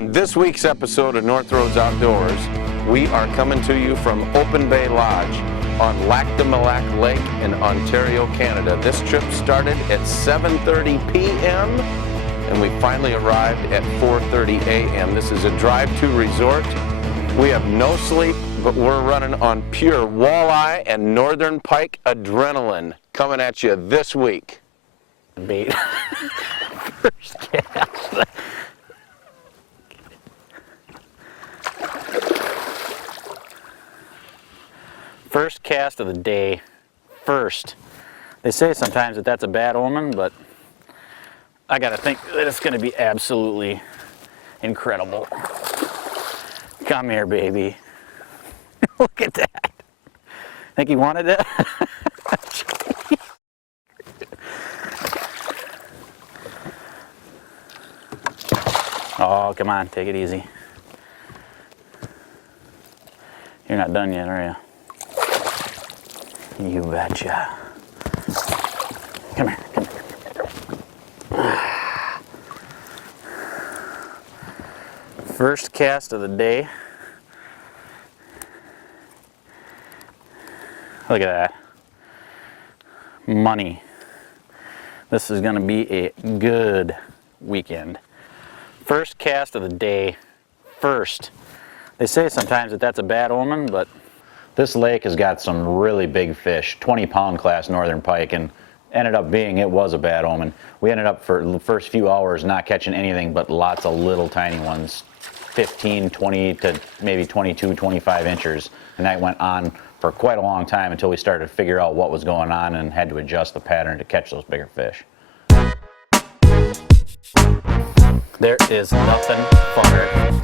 On this week's episode of North Rhoades Outdoors, we are coming to you from Open Bay Lodge on Lac de Mille Lac Lake in Ontario, Canada. This trip started at 7:30 p.m. and we finally arrived at 4:30 a.m. This is a drive-to resort. We have no sleep, but we're running on pure walleye and northern pike adrenaline coming at you this week. Bait. First cast. First cast of the day. First. They say sometimes that that's a bad omen, but I gotta think that it's gonna be absolutely incredible. Come here, baby. Look at that. Think he wanted it? Oh, come on, take it easy. You're not done yet, are you? You betcha. Come here, come here. First cast of the day. Look at that. Money. This is gonna be a good weekend. First cast of the day. First. They say sometimes that that's a bad omen, but this lake has got some really big fish, 20-pound class northern pike, and ended up being, it was a bad omen. We ended up for the first few hours not catching anything but lots of little tiny ones, 15, 20 to maybe 22, 25 inches. And that went on for quite a long time until we started to figure out what was going on and had to adjust the pattern to catch those bigger fish. There is nothing funner.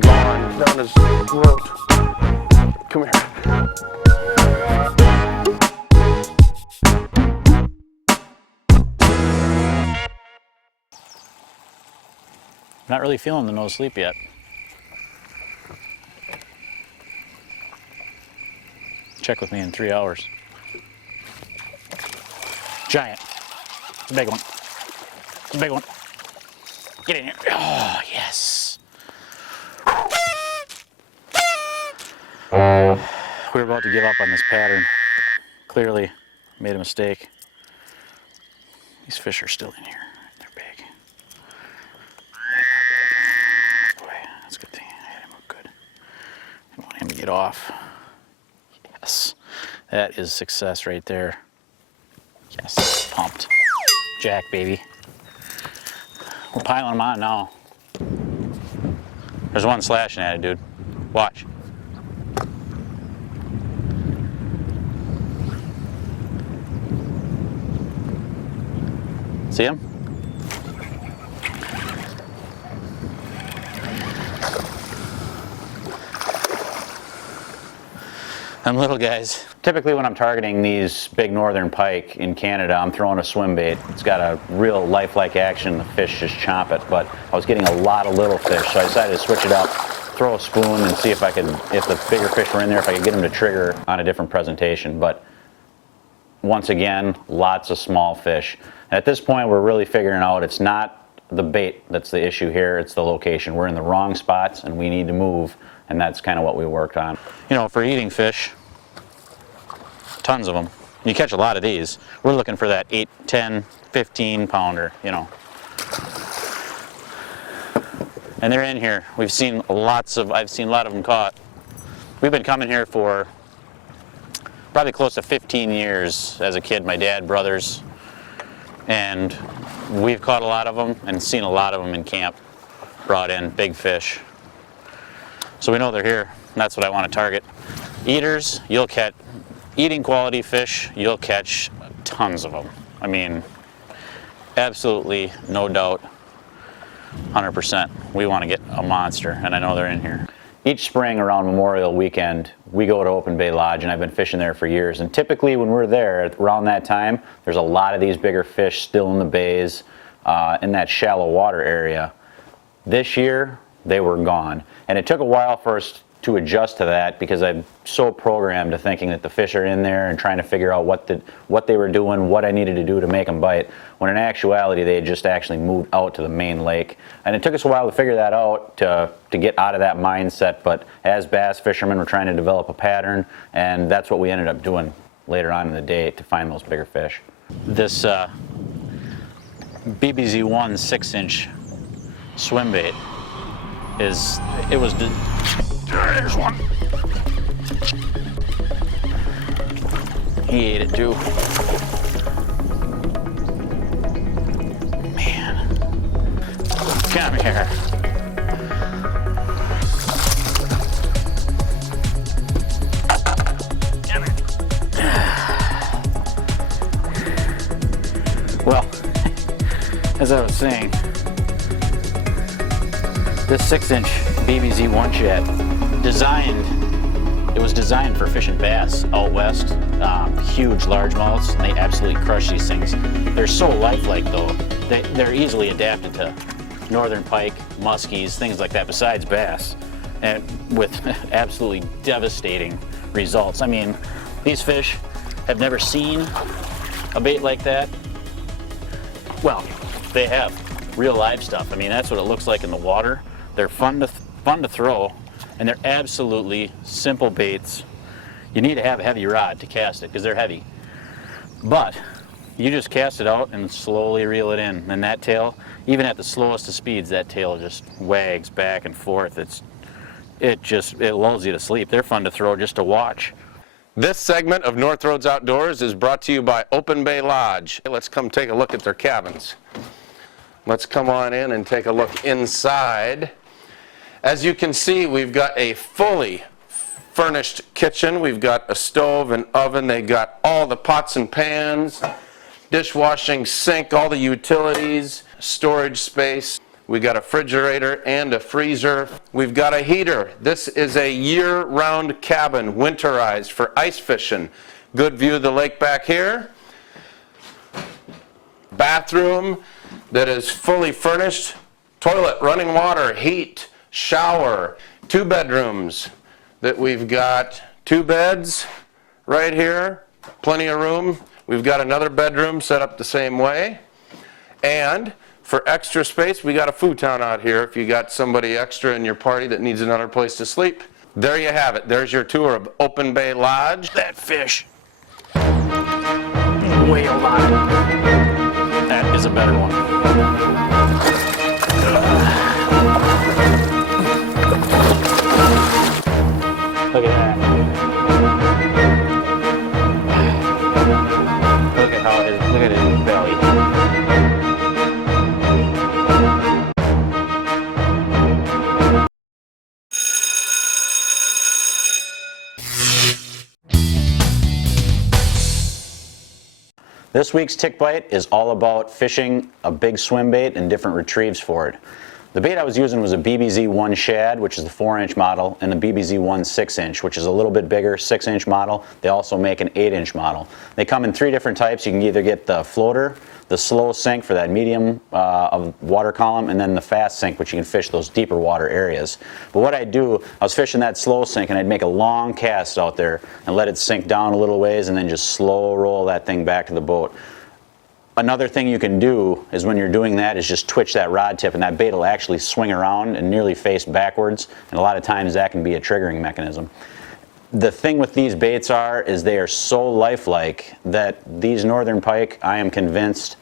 Gone down his throat. Come here. Not really feeling the no sleep yet. Check with me in 3 hours. Giant. It's a big one. It's a big one. Get in here. Oh, yes. We were about to give up on this pattern. Clearly made a mistake. These fish are still in here. They're big. Boy, that's a good thing. I had him hooked good. I want him to get off. Yes. That is success right there. Yes. Pumped. Jack, baby. We're piling them on now. There's one slashing at it, dude. Watch. See him? Them little guys. Typically when I'm targeting these big northern pike in Canada, I'm throwing a swim bait. It's got a real lifelike action, the fish just chomp it, but I was getting a lot of little fish, so I decided to switch it up, throw a spoon and see if I could, if the bigger fish were in there, if I could get them to trigger on a different presentation. But once again, lots of small fish. And at this point, we're really figuring out it's not the bait that's the issue here, it's the location. We're in the wrong spots and we need to move, and that's kind of what we worked on. You know, for eating fish, tons of them. You catch a lot of these. We're looking for that 8, 10, 15 pounder, you know. And they're in here. We've seen lots of, I've seen a lot of them caught. We've been coming here for probably close to 15 years as a kid, my dad, brothers, and we've caught a lot of them and seen a lot of them in camp, brought in big fish. So we know they're here, and that's what I want to target. Eaters, you'll catch, eating quality fish, you'll catch tons of them. I mean, absolutely, no doubt, 100%. We want to get a monster, and I know they're in here. Each spring around Memorial Weekend, we go to Open Bay Lodge, and I've been fishing there for years. And typically when we're there around that time, there's a lot of these bigger fish still in the bays, in that shallow water area. This year, they were gone. And it took a while for us to adjust to that because I'm so programmed to thinking that the fish are in there and trying to figure out what they were doing, what I needed to do to make them bite, when in actuality they had just actually moved out to the main lake. And it took us a while to figure that out, to get out of that mindset, but as bass fishermen we're trying to develop a pattern, and that's what we ended up doing later on in the day to find those bigger fish. This BBZ-1 6-inch swim bait there's one. He ate it too. Man, come here. Well, as I was saying, this 6-inch BBZ-1 shad it was designed for fishing bass out west, huge largemouths, and they absolutely crush these things. They're so lifelike though, they're easily adapted to northern pike, muskies, things like that besides bass, and with absolutely devastating results. I mean, these fish have never seen a bait like that. Well, they have real live stuff. I mean, that's what it looks like in the water. They're fun to throw, and they're absolutely simple baits. You need to have a heavy rod to cast it because they're heavy. But you just cast it out and slowly reel it in, and that tail, even at the slowest of speeds, that tail just wags back and forth. It lulls you to sleep. They're fun to throw just to watch. This segment of North Roads Outdoors is brought to you by Open Bay Lodge. Let's come take a look at their cabins. Let's come on in and take a look inside. As you can see, we've got a fully furnished kitchen. We've got a stove and oven. They got all the pots and pans, dishwashing sink, all the utilities, storage space. We got a refrigerator and a freezer. We've got a heater. This is a year-round cabin, winterized for ice fishing. Good view of the lake back here. Bathroom that is fully furnished. Toilet, running water, heat, shower. 2 bedrooms that we've got 2 beds right here. Plenty of room. We've got another bedroom set up the same way. And for extra space, we got a futon out here if you got somebody extra in your party that needs another place to sleep. There you have it. There's your tour of Open Bay Lodge. That fish wailed on it. That is a better one. Look at that. Look at his belly. This week's Tick Bite is all about fishing a big swim bait and different retrieves for it. The bait I was using was a BBZ-1 shad, which is the 4-inch model, and the BBZ-1 6-inch, which is a little bit bigger, 6-inch model. They also make an 8-inch model. They come in 3 different types. You can either get the floater, the slow sink for that medium of water column, and then the fast sink, which you can fish those deeper water areas. But what I'd do, I was fishing that slow sink, and I'd make a long cast out there and let it sink down a little ways, and then just slow roll that thing back to the boat. Another thing you can do is when you're doing that is just twitch that rod tip, and that bait will actually swing around and nearly face backwards, and a lot of times that can be a triggering mechanism. The thing with these baits is they are so lifelike that these northern pike, I am convinced,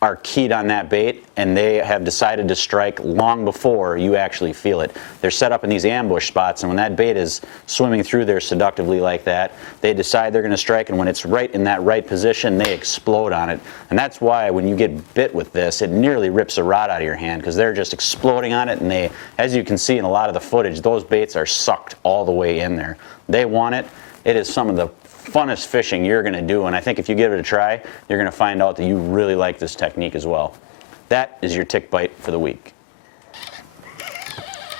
are keyed on that bait, and they have decided to strike long before you actually feel it. They're set up in these ambush spots, and when that bait is swimming through there seductively like that, they decide they're going to strike, and when it's right in that right position, they explode on it. And that's why when you get bit with this, it nearly rips a rod out of your hand, because they're just exploding on it, and they, as you can see in a lot of the footage, those baits are sucked all the way in there. They want it. It is some of the funnest fishing you're going to do, and I think if you give it a try, you're going to find out that you really like this technique as well. That is your Tick Bite for the week.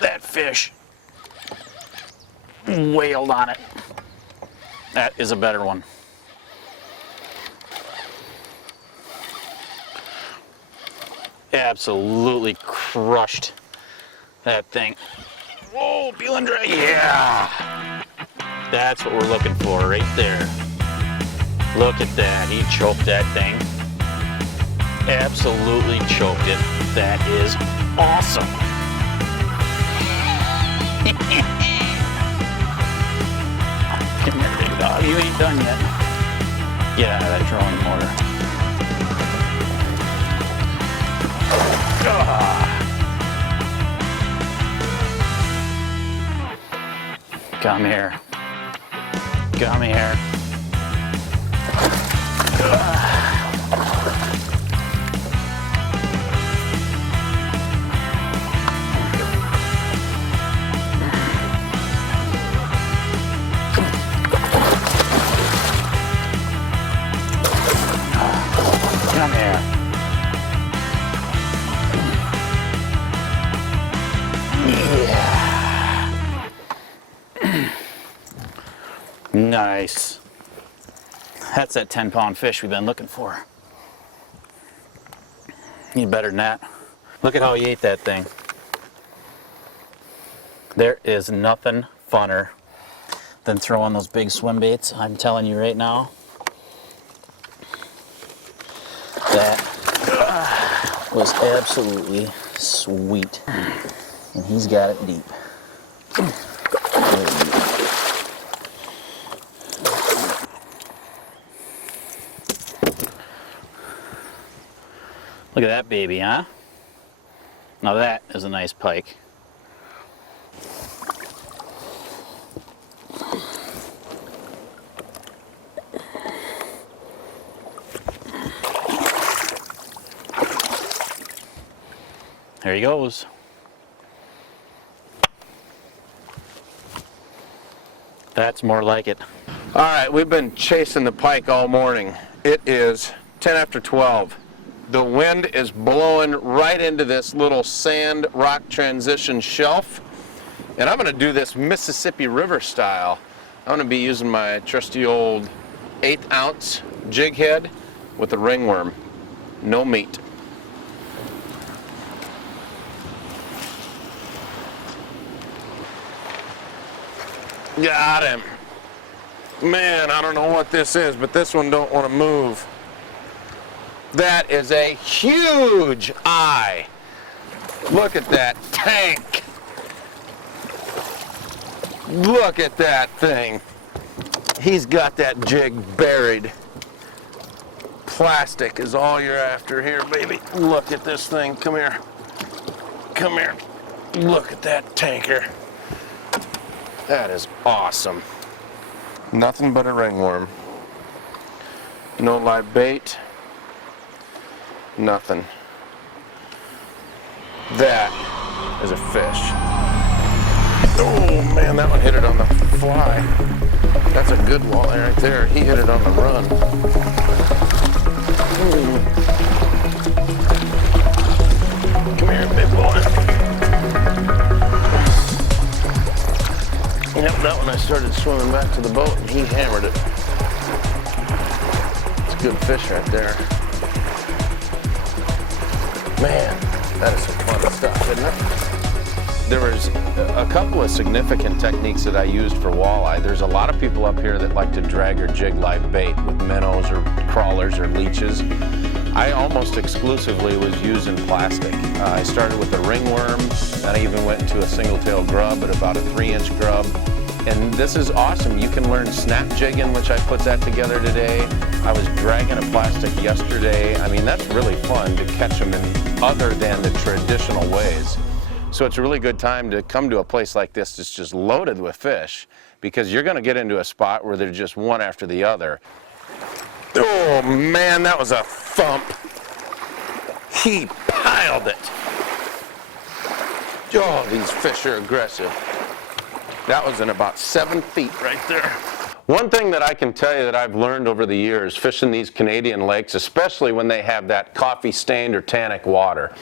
That fish wailed on it. That is a better one. Absolutely crushed that thing. Whoa, peeling dry. Yeah. That's what we're looking for right there. Look at that. He choked that thing. Absolutely choked it. That is awesome. Come here, big dog. You ain't done yet. Get out of that trolling motor. Come here. Come here. Come here. Yeah. Nice. That's that 10-pound fish we've been looking for. Need better than that. Look at how he ate that thing. There is nothing funner than throwing those big swim baits. I'm telling you right now. That was absolutely sweet. And he's got it deep. Look at that baby, huh? Now that is a nice pike. There he goes. That's more like it. All right, we've been chasing the pike all morning. It is 10 after 12. The wind is blowing right into this little sand rock transition shelf. And I'm gonna do this Mississippi River style. I'm gonna be using my trusty old 1/8 ounce jig head with a ringworm. No meat. Got him. Man, I don't know what this is, but this one don't want to move. That is a huge eye. Look at that tank. Look at that thing. He's got that jig buried. Plastic is all you're after here, baby. Look at this thing. Come here. Come here. Look at that tanker. That is awesome. Nothing but a ringworm. No live bait. Nothing. That is a fish. Oh man, that one hit it on the fly. That's a good walleye right there. He hit it on the run. Ooh. Come here, big boy. Yep, that one I started swimming back to the boat and he hammered it. It's a good fish right there. Man, that is some fun stuff, isn't it? There was a couple of significant techniques that I used for walleye. There's a lot of people up here that like to drag or jig live bait with minnows or crawlers or leeches. I almost exclusively was using plastic. I started with a ringworm, then I even went into a single-tail grub at about a 3-inch grub. And this is awesome. You can learn snap jigging, which I put that together today. I was dragging a plastic yesterday. I mean, that's really fun to catch them in other than the traditional ways. So it's a really good time to come to a place like this that's just loaded with fish, because you're gonna get into a spot where they're just one after the other. Oh man, that was a thump. He piled it. Oh, these fish are aggressive. That was in about 7 feet right there. One thing that I can tell you that I've learned over the years fishing these Canadian lakes, especially when they have that coffee stained or tannic water,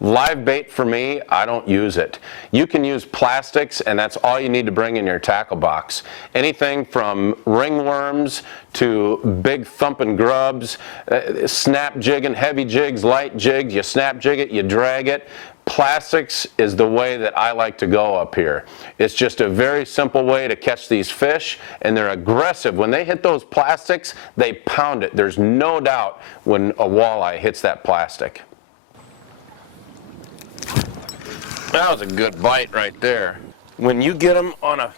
live bait for me, I don't use it. You can use plastics and that's all you need to bring in your tackle box. Anything from ringworms to big thumping grubs, snap jigging, heavy jigs, light jigs, you snap jig it, you drag it. Plastics is the way that I like to go up here. It's just a very simple way to catch these fish, and they're aggressive. When they hit those plastics, they pound it. There's no doubt when a walleye hits that plastic. That was a good bite right there. When you get them on a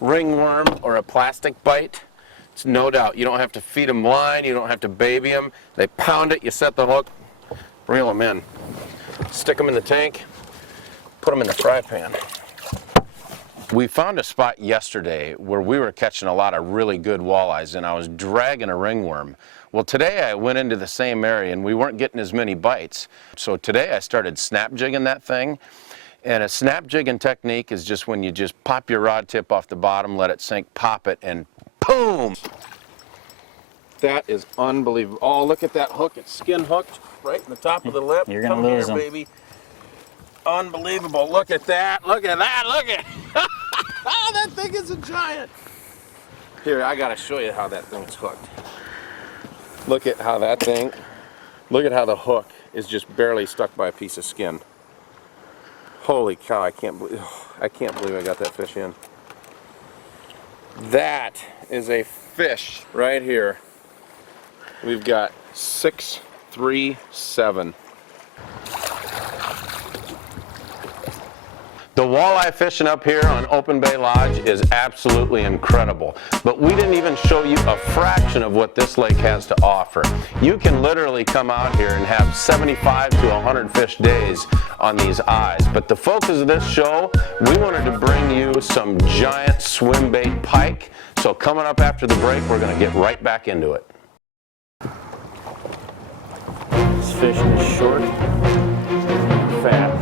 ringworm or a plastic bite, it's no doubt. You don't have to feed them line, you don't have to baby them. They pound it, you set the hook, reel them in. Stick them in the tank, put them in the fry pan. We found a spot yesterday where we were catching a lot of really good walleyes, and I was dragging a ringworm. Well, today I went into the same area and we weren't getting as many bites. So today I started snap jigging that thing. And a snap jigging technique is just when you just pop your rod tip off the bottom, let it sink, pop it, and boom! That is unbelievable. Oh, look at that hook. It's skin hooked right in the top of the lip. You're gonna lose them, baby. Unbelievable. Look at that. Look at that. Look at oh, that thing is a giant. Here, I gotta show you how that thing's hooked. Look at how that thing, look at how the hook is just barely stuck by a piece of skin. Holy cow, I can't believe I got that fish in. That is a fish right here. We've got 637. The walleye fishing up here on Open Bay Lodge is absolutely incredible, but we didn't even show you a fraction of what this lake has to offer. You can literally come out here and have 75 to 100 fish days on these eyes, but the focus of this show, we wanted to bring you some giant swimbait pike, so coming up after the break, we're going to get right back into it. This fish is short, fat.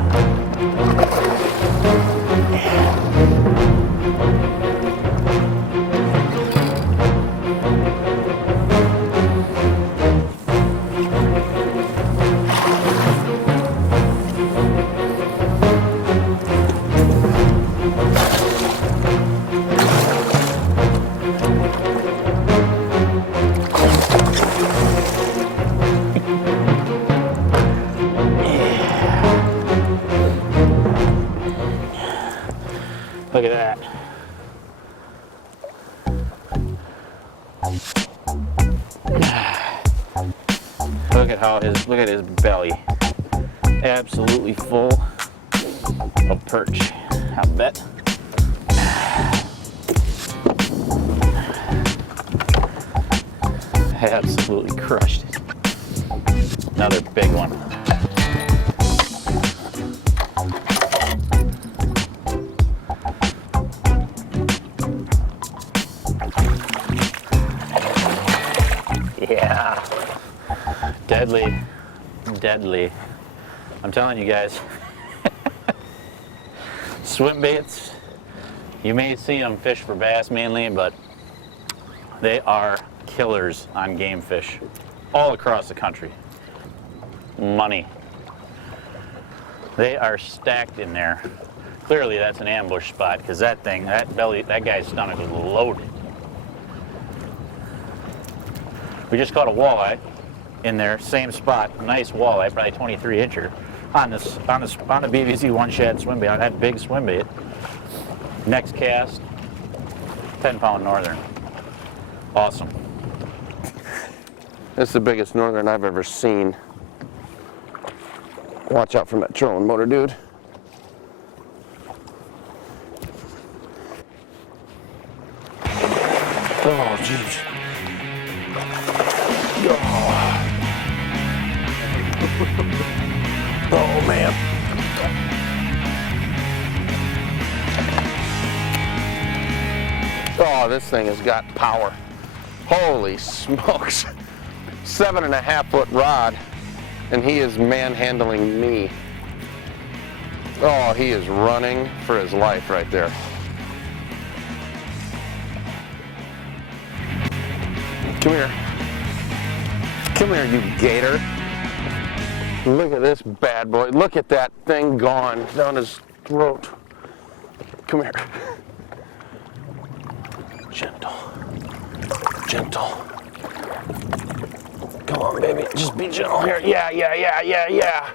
Look at that. Look at his belly. Absolutely full of perch. I bet. Absolutely crushed it. Another big one. Yeah, deadly, deadly. I'm telling you guys, swim baits, you may see them fish for bass mainly, but they are killers on game fish all across the country. Money. They are stacked in there. Clearly that's an ambush spot because that guy's stomach is loaded. We just caught a walleye in there, same spot, nice walleye, probably 23 incher on the BBZ-1 shad swim bait, on that big swim bait. Next cast, 10-pound northern. Awesome. This is the biggest northern I've ever seen. Watch out for that trolling motor, dude. Oh, jeez. Oh, man. Oh, this thing has got power. Holy smokes. 7.5 foot rod, and he is manhandling me. Oh, he is running for his life right there. Come here. Come here, you gator. Look at this bad boy. Look at that thing gone down his throat. Come here. Gentle. Gentle. Come on, baby. Just be gentle here. Yeah.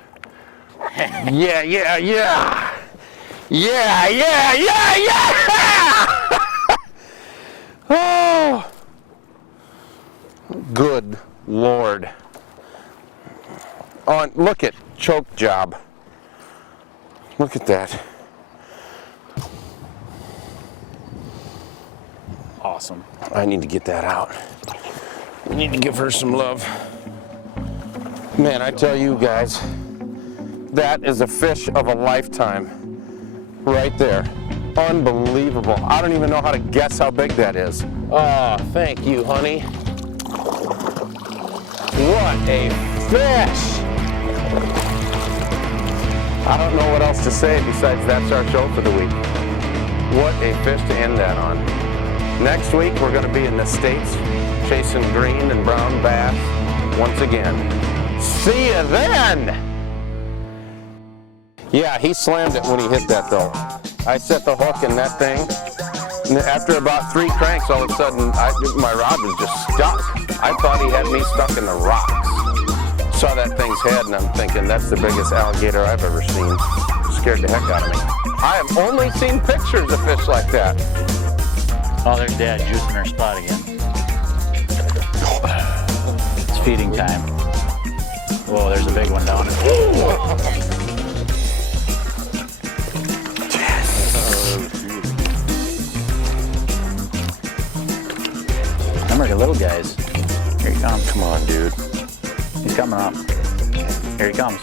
Yeah, yeah, yeah. Yeah, yeah, yeah, yeah. Oh, good Lord. Oh, and look at choke job. Look at that. Awesome. I need to get that out. I need to give her some love. Man, I tell you guys, that is a fish of a lifetime right there. Unbelievable. I don't even know how to guess how big that is. Oh, thank you, honey. What a fish! I don't know what else to say besides that's our show for the week. What a fish to end that on. Next week, we're going to be in the States chasing green and brown bass once again. See you then! Yeah, he slammed it when he hit that though. I set the hook in that thing, and after about 3 cranks, all of a sudden, my rod was just stuck. I thought he had me stuck in the rocks. Saw that thing's head, and I'm thinking, that's the biggest alligator I've ever seen. Scared the heck out of me. I have only seen pictures of fish like that. Oh, there's Dad juicing her spot again. It's feeding time. Whoa, there's a big one down. Remember the little guys. Here he comes. Come on, dude. He's coming up. Here he comes.